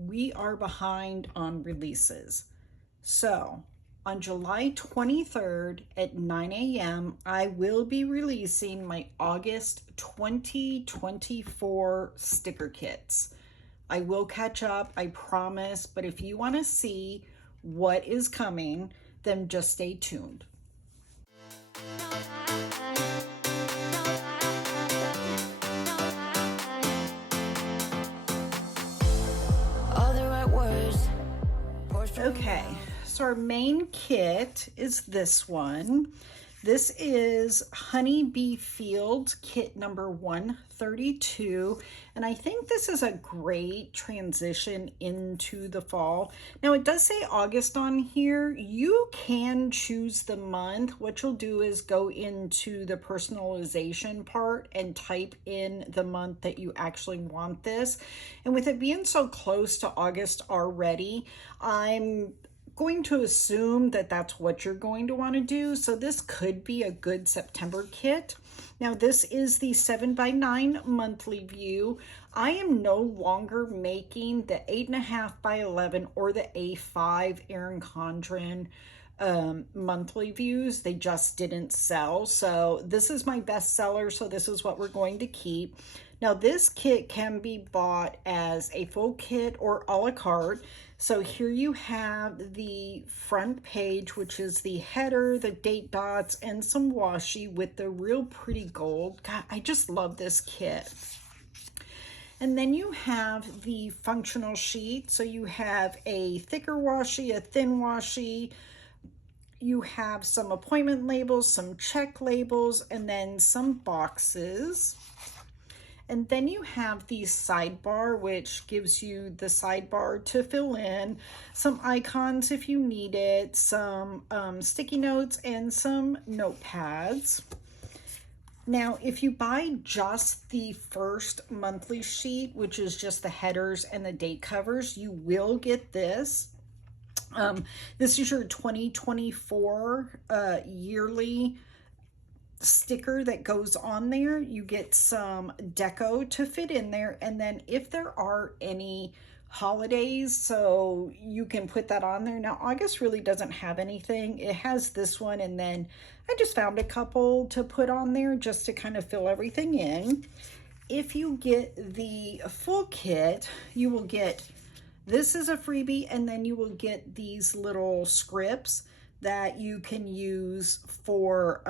we are behind on releases. So on July 23rd at 9 a.m., I will be releasing my August 2024 sticker kits. I will catch up, I promise, but if you want to see what is coming, then just stay tuned. Okay, so our main kit is this one. This is Honeybee Fields kit number 132, and I think this is a great transition into the fall. Now it does say August on here. You can choose the month. What you'll do is go into the personalization part and type in the month that you actually want this. And with it being so close to August already, I'm going to assume that that's what you're going to want to do. So this could be a good September kit. Now this is the 7x9 monthly view. I am no longer making the 8.5 by 11 or the A5 Erin Condren monthly views. They just didn't sell. So this is my best seller. So this is what we're going to keep. Now this kit can be bought as a full kit or a la carte. So here you have the front page, which is the header, the date dots, and some washi with the real pretty gold. God, I just love this kit. And then you have the functional sheet. So you have a thicker washi, a thin washi. You have some appointment labels, some check labels, and then some boxes. And then you have the sidebar, which gives you the sidebar to fill in, some icons if you need it, some sticky notes, and some notepads. Now, if you buy just the first monthly sheet, which is just the headers and the date covers, you will get this. This is your 2024 yearly sticker that goes on there. You get some deco to fit in there, and then if there are any holidays, so you can put that on there. Now August really doesn't have anything. It has this one, and then I just found a couple to put on there just to kind of fill everything in. If you get the full kit, you will get, this is a freebie, and then you will get these little scripts that you can use for,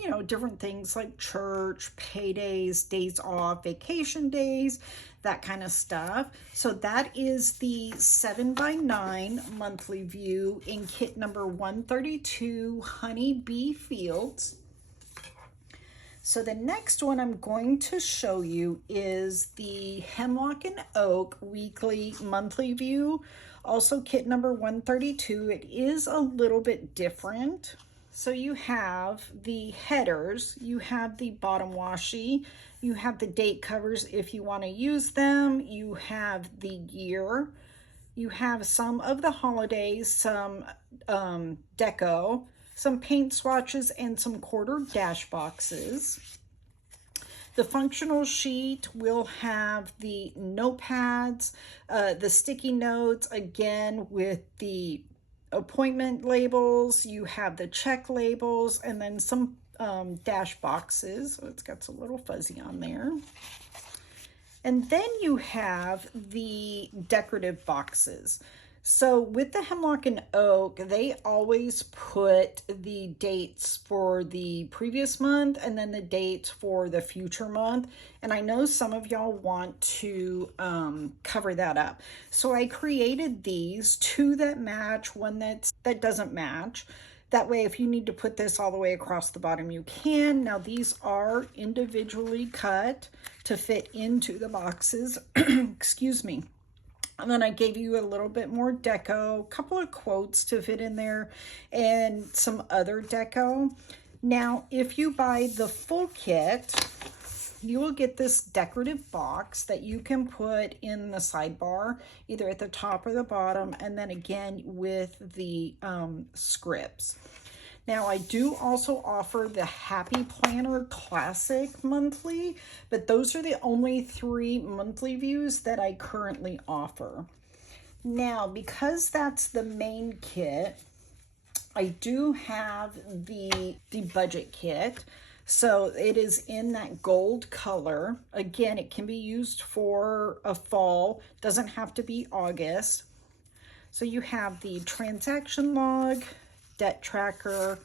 you know, different things like church, paydays, days off, vacation days, that kind of stuff. So that is the 7x9 monthly view in kit number 132, Honeybee Fields. So the next one I'm going to show you is the Hemlock and Oak weekly monthly view. Also kit number 132. It is a little bit different. So you have the headers, you have the bottom washi, you have the date covers if you want to use them, you have the year, you have some of the holidays, some deco, some paint swatches, and some quarter dash boxes. The functional sheet will have the notepads, the sticky notes, again with the appointment labels. You have the check labels, and then some dash boxes. So it's got a little fuzzy on there. And then you have the decorative boxes. So with the Hemlock and Oak, they always put the dates for the previous month and then the dates for the future month. And I know some of y'all want to cover that up. So I created these, two that match, one that doesn't match. That way, if you need to put this all the way across the bottom, you can. Now, these are individually cut to fit into the boxes. Excuse me. And then I gave you a little bit more deco, a couple of quotes to fit in there, and some other deco. Now, if you buy the full kit, you will get this decorative box that you can put in the sidebar, either at the top or the bottom, and then again with the scripts. Now, I do also offer the Happy Planner Classic monthly, but those are the only 3 monthly views that I currently offer. Now, because that's the main kit, I do have the budget kit. So it is in that gold color. Again, it can be used for a fall, doesn't have to be August. So you have the transaction log, debt tracker,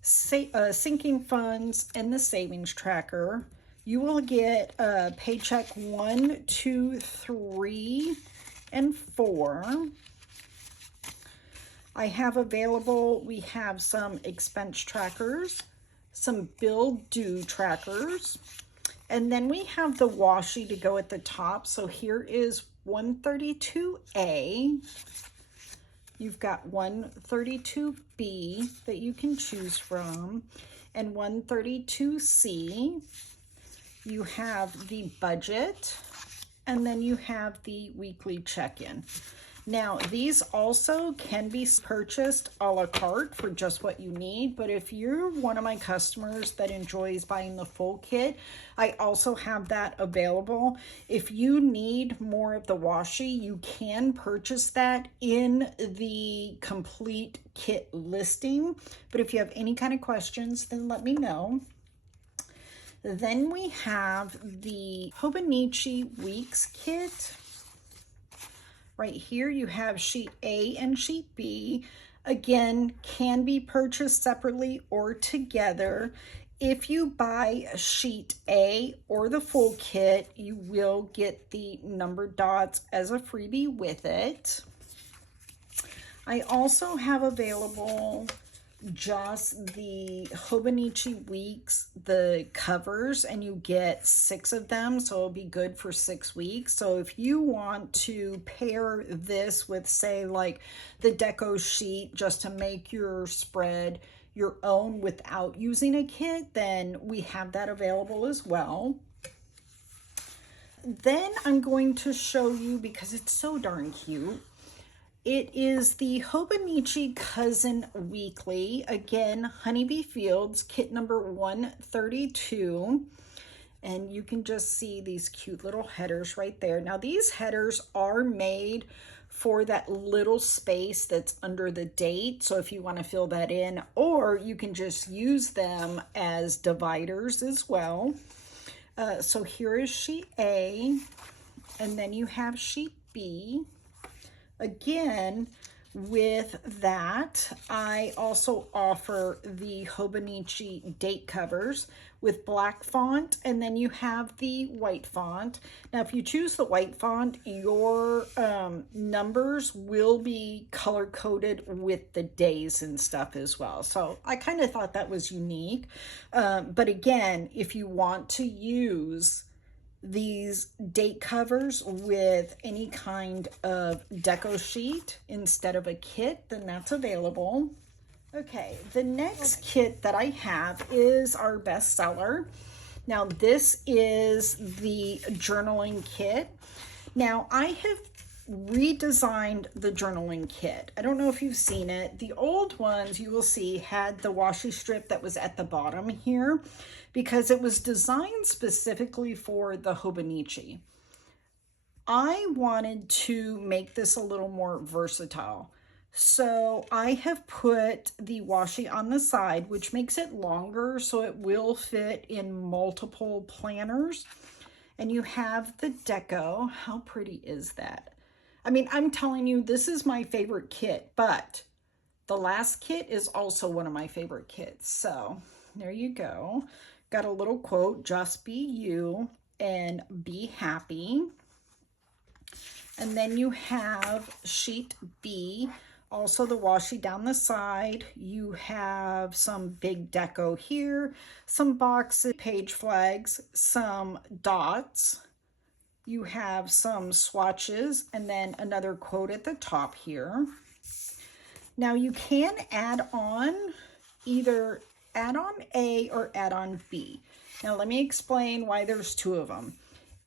sinking funds, and the savings tracker. You will get paycheck 1, 2, 3, and 4. I have available, we have some expense trackers, some bill due trackers, and then we have the washi to go at the top. So here is 132A. You've got 132B that you can choose from, and 132C. You have the budget, and then you have the weekly check-in. Now, these also can be purchased a la carte for just what you need, but if you're one of my customers that enjoys buying the full kit, I also have that available. If you need more of the washi, you can purchase that in the complete kit listing, but if you have any kind of questions, then let me know. Then we have the Hobonichi Weeks kit. Right here you have sheet A and sheet B. Again, can be purchased separately or together. If you buy sheet A or the full kit, you will get the numbered dots as a freebie with it. I also have available just the Hobonichi Weeks, the covers, and you get 6 of them, so it'll be good for 6 weeks. So if you want to pair this with, say, like the deco sheet just to make your spread your own without using a kit, then we have that available as well. Then I'm going to show you, because it's so darn cute, it is the Hobonichi Cousin Weekly. Again, Honeybee Fields, kit number 132. And you can just see these cute little headers right there. Now, these headers are made for that little space that's under the date. So if you want to fill that in, or you can just use them as dividers as well. So here is sheet A, and then you have sheet B. Again, with that, I also offer the Hobonichi date covers with black font, and then you have the white font. Now, if you choose the white font, your numbers will be color-coded with the days and stuff as well. So I kind of thought that was unique. But again, if you want to use these date covers with any kind of deco sheet instead of a kit, then that's available. Okay, the next kit that I have is our bestseller. Now, this is the journaling kit. Now, I have redesigned the journaling kit. I don't know if you've seen it. The old ones you will see had the washi strip that was at the bottom here, because it was designed specifically for the Hobonichi. I wanted to make this a little more versatile. So I have put the washi on the side, which makes it longer so it will fit in multiple planners. And you have the deco. How pretty is that? I mean, I'm telling you, this is my favorite kit, but the last kit is also one of my favorite kits. So there you go. Got a little quote, just be you and be happy. And then you have sheet B, also the washi down the side. You have some big deco here, some boxes, page flags, some dots. You have some swatches, and then another quote at the top here. Now you can add on either add-on A or add-on B. Now let me explain why there's 2 of them.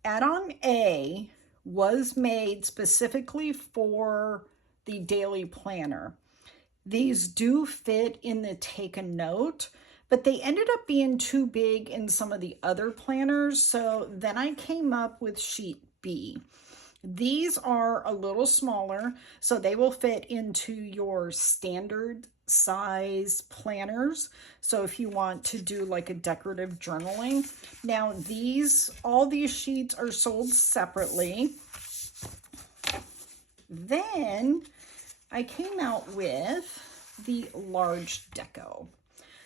Add-on A was made specifically for the daily planner. These do fit in the take a note, but they ended up being too big in some of the other planners, so then I came up with sheet B. These are a little smaller, so they will fit into your standard size planners. So if you want to do like a decorative journaling. Now all these sheets are sold separately. Then I came out with the large deco.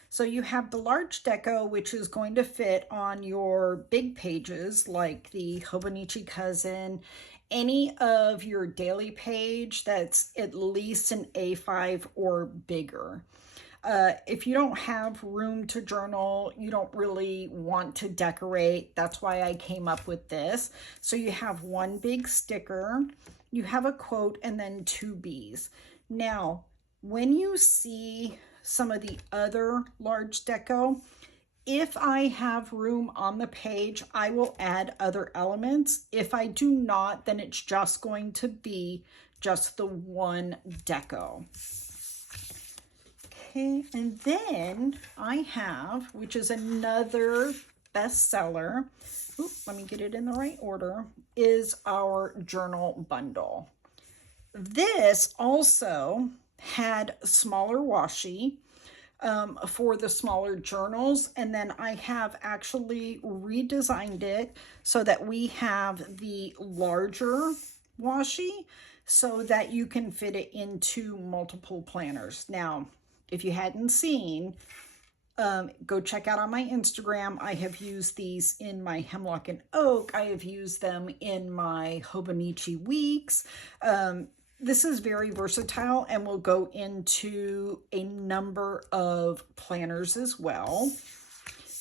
So you have the large deco, which is going to fit on your big pages like the Hobonichi Cousin, any of your daily page that's at least an A5 or bigger. If you don't have room to journal, you don't really want to decorate, that's why I came up with this. So you have one big sticker, you have a quote, and then two B's. Now, when you see some of the other large deco, if I have room on the page, I will add other elements. If I do not, then it's just going to be just the one deco. Okay, and then I have, which is another bestseller, let me get it in the right order, is our journal bundle. This also had smaller washi for the smaller journals, and then I have actually redesigned it so that we have the larger washi so that you can fit it into multiple planners. Now, if you hadn't seen, go check out on my Instagram. I have used these in my Hemlock and Oak. I have used them in my Hobonichi Weeks. This is very versatile and will go into a number of planners as well.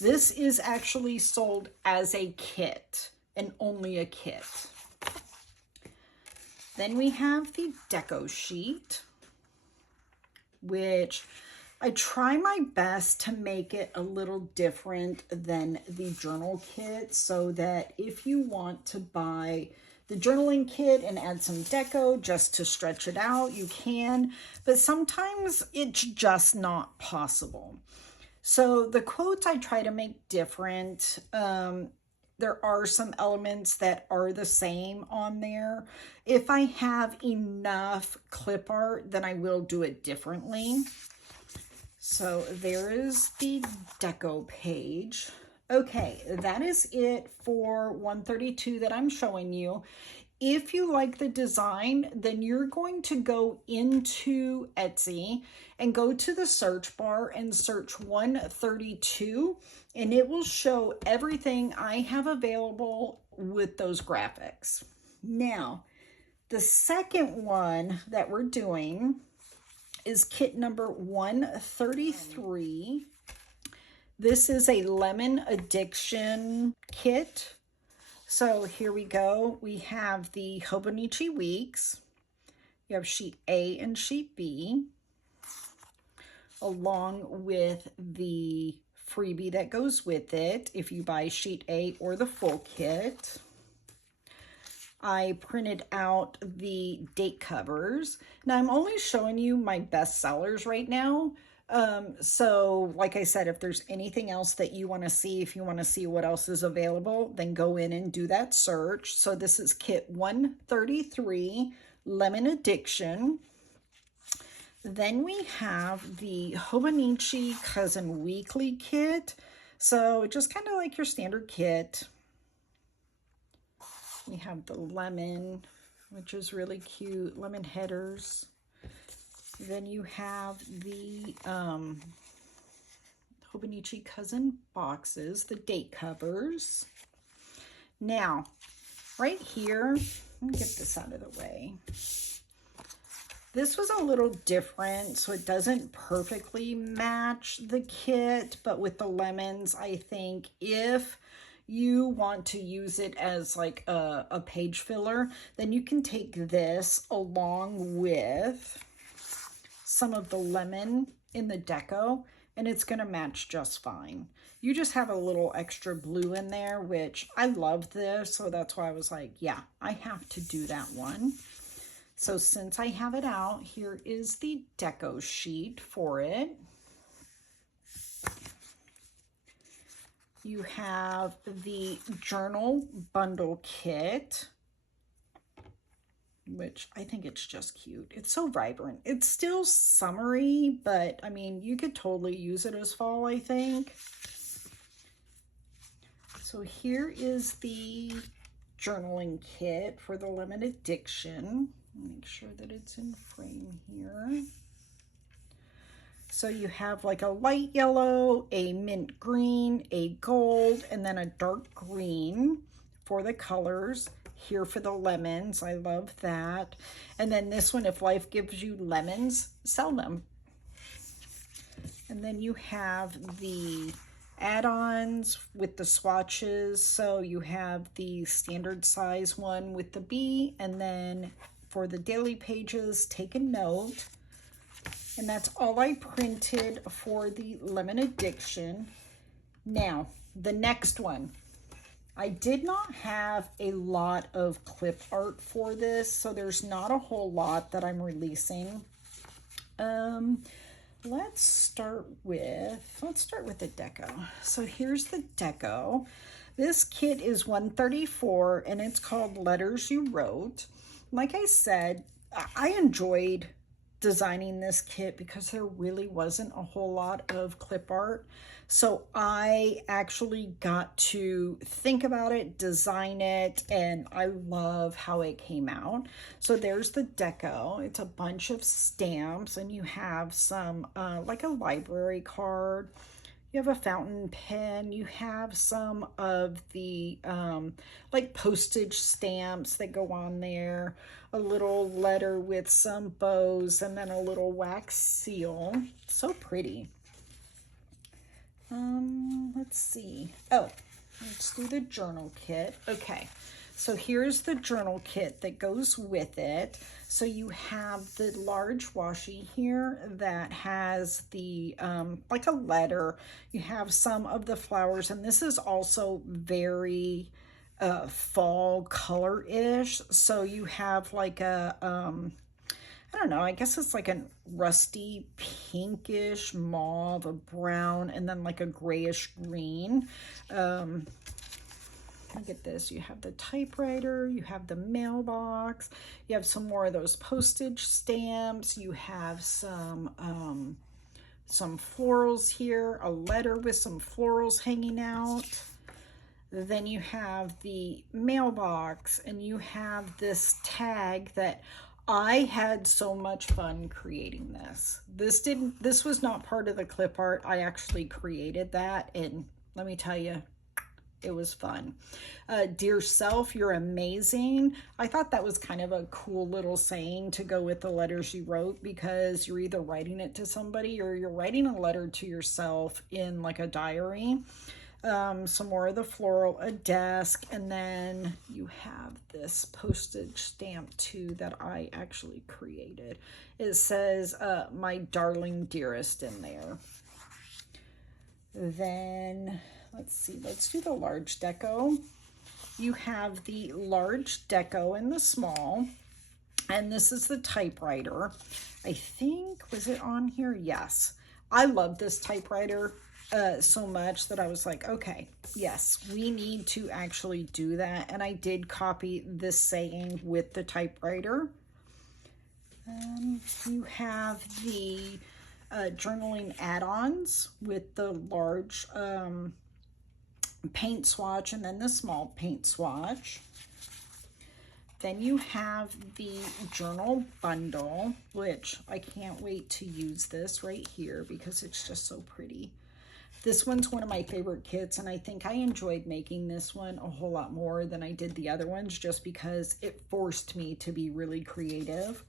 This is actually sold as a kit and only a kit. Then we have the deco sheet, which I try my best to make it a little different than the journal kit so that if you want to buy the journaling kit and add some deco just to stretch it out, you can, but sometimes it's just not possible. So the quotes I try to make different. There are some elements that are the same on there. If I have enough clip art, then I will do it differently. So there is the deco page. Okay, that is it for 132 that I'm showing you. If you like the design, then you're going to go into Etsy and go to the search bar and search 132, and it will show everything I have available with those graphics. Now, the second one that we're doing is kit number 133. This is a lemon addiction kit. So here we go. We have the Hobonichi Weeks. You have sheet A and sheet B, along with the freebie that goes with it if you buy sheet A or the full kit. I printed out the date covers. Now I'm only showing you my best sellers right now. So like I said, if there's anything else that you want to see, if you want to see what else is available, then go in and do that search. So this is kit 133, Lemon Addiction. Then we have the Hobonichi Cousin Weekly kit. So just kind of like your standard kit. We have the lemon, which is really cute, lemon headers. Then you have the Hobonichi Cousin boxes, the date covers. Now, right here, let me get this out of the way. This was a little different, so it doesn't perfectly match the kit, but with the lemons, I think if you want to use it as like a page filler, then you can take this along with some of the lemon in the deco, and it's going to match just fine. You just have a little extra blue in there, which I love this, so that's why I was like, yeah, I have to do that one. So since I have it out, here is the deco sheet for it. You have the journal bundle kit. which I think it's just cute. It's so vibrant. It's still summery, but I mean, you could totally use it as fall, I think. So here is the journaling kit for the limited edition. Make sure that it's in frame here. So you have like a light yellow, a mint green, a gold, and then a dark green for the colors. Here for the lemons, I love that. And then this one, if life gives you lemons, sell them. And then you have the add-ons with the swatches. So you have the standard size one with the bee, and then for the daily pages, take a note. And that's all I printed for the limited edition. Now, the next one. I did not have a lot of clip art for this, so there's not a whole lot that I'm releasing. Let's start with the deco. So here's the deco. This kit is 134 and it's called Letters You Wrote. Like I said, I enjoyed designing this kit because there really wasn't a whole lot of clip art. So I actually got to think about it, design it, and I love how it came out. So there's the deco. It's a bunch of stamps, and you have some like a library card. You have a fountain pen. You have some of the like postage stamps that go on there. A little letter with some bows, and then a little wax seal. So pretty. Let's see. Oh, let's do the journal kit. Okay, so here's the journal kit that goes with it. So you have the large washi here that has the like a letter. You have some of the flowers, and this is also very fall color-ish. So you have like a I don't know, I guess it's like a rusty pinkish mauve, a brown, and then like a grayish green. Look at this. You have the typewriter, you have the mailbox, you have some more of those postage stamps, you have some florals here, a letter with some florals hanging out. Then you have the mailbox, and you have this tag that I had so much fun creating this. This was not part of the clip art. I actually created that, and let me tell you, it was fun. Dear self, you're amazing. I thought that was kind of a cool little saying to go with the letters you wrote, because you're either writing it to somebody or you're writing a letter to yourself in like a diary. Some more of the floral, a desk, and then you have this postage stamp too that I actually created. It says, my darling dearest in there. Then, let's see, let's do the large deco. You have the large deco and the small, and this is the typewriter. I think, was it on here? Yes. I love this typewriter so much that I was like, okay, yes, we need to actually do that. And I did copy this saying with the typewriter. You have the journaling add-ons with the large paint swatch and then the small paint swatch. Then you have the journal bundle, which I can't wait to use this right here because it's just so pretty. This one's one of my favorite kits, and I think I enjoyed making this one a whole lot more than I did the other ones, just because it forced me to be really creative.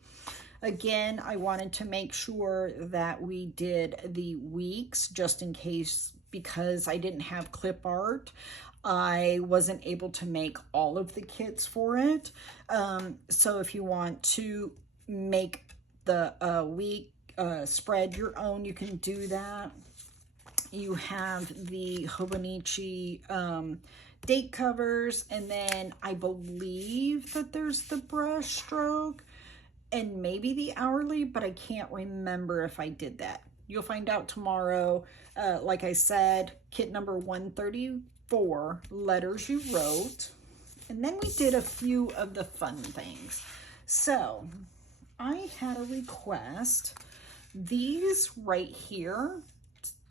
Again, I wanted to make sure that we did the weeks just in case, because I didn't have clip art. I wasn't able to make all of the kits for it. So if you want to make the week spread your own, you can do that. You have the Hobonichi date covers, and then I believe that there's the brush stroke and maybe the hourly, but I can't remember if I did that. You'll find out tomorrow. Like I said, kit number 134, Letters You Wrote. And then we did a few of the fun things. So I had a request. These right here,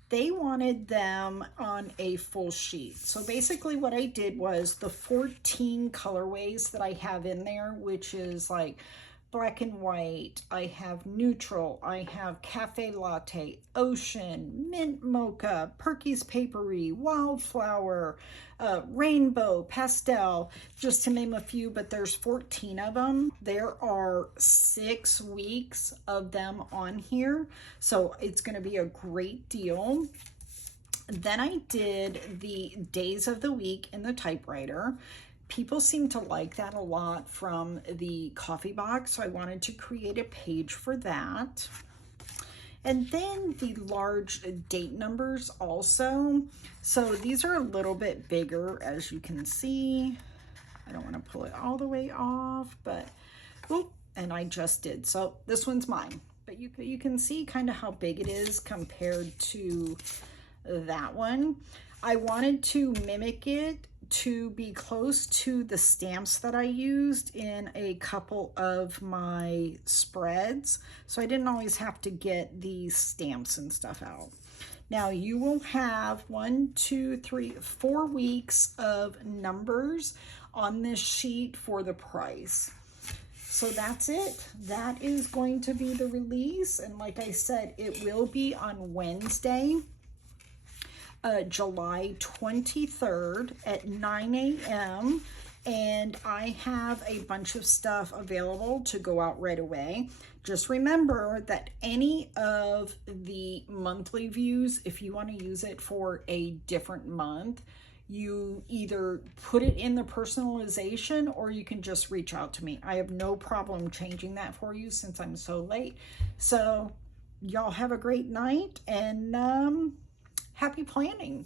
they wanted them on a full sheet. So basically what I did was the 14 colorways that I have in there, which is like black and white, I have neutral, I have cafe latte, ocean, mint mocha, Perkys Paperie, wildflower, rainbow, pastel, just to name a few, but there's 14 of them. There are 6 weeks of them on here, so it's going to be a great deal. Then I did the days of the week in the typewriter. People seem to like that a lot from the coffee box, so I wanted to create a page for that. And then the large date numbers also. So these are a little bit bigger, as you can see. I don't want to pull it all the way off, but, oh, and I just did. So this one's mine. But you can see kind of how big it is compared to that one. I wanted to mimic it to be close to the stamps that I used in a couple of my spreads, so I didn't always have to get these stamps and stuff out. Now you will have 4 weeks of numbers on this sheet for the price. So that's it. That is going to be the release, and like I said, it will be on Wednesday, July 23rd at 9 a.m. and I have a bunch of stuff available to go out right away. Just remember that any of the monthly views, if you want to use it for a different month, you either put it in the personalization or you can just reach out to me. I have no problem changing that for you since I'm so late. So y'all have a great night, and happy planning.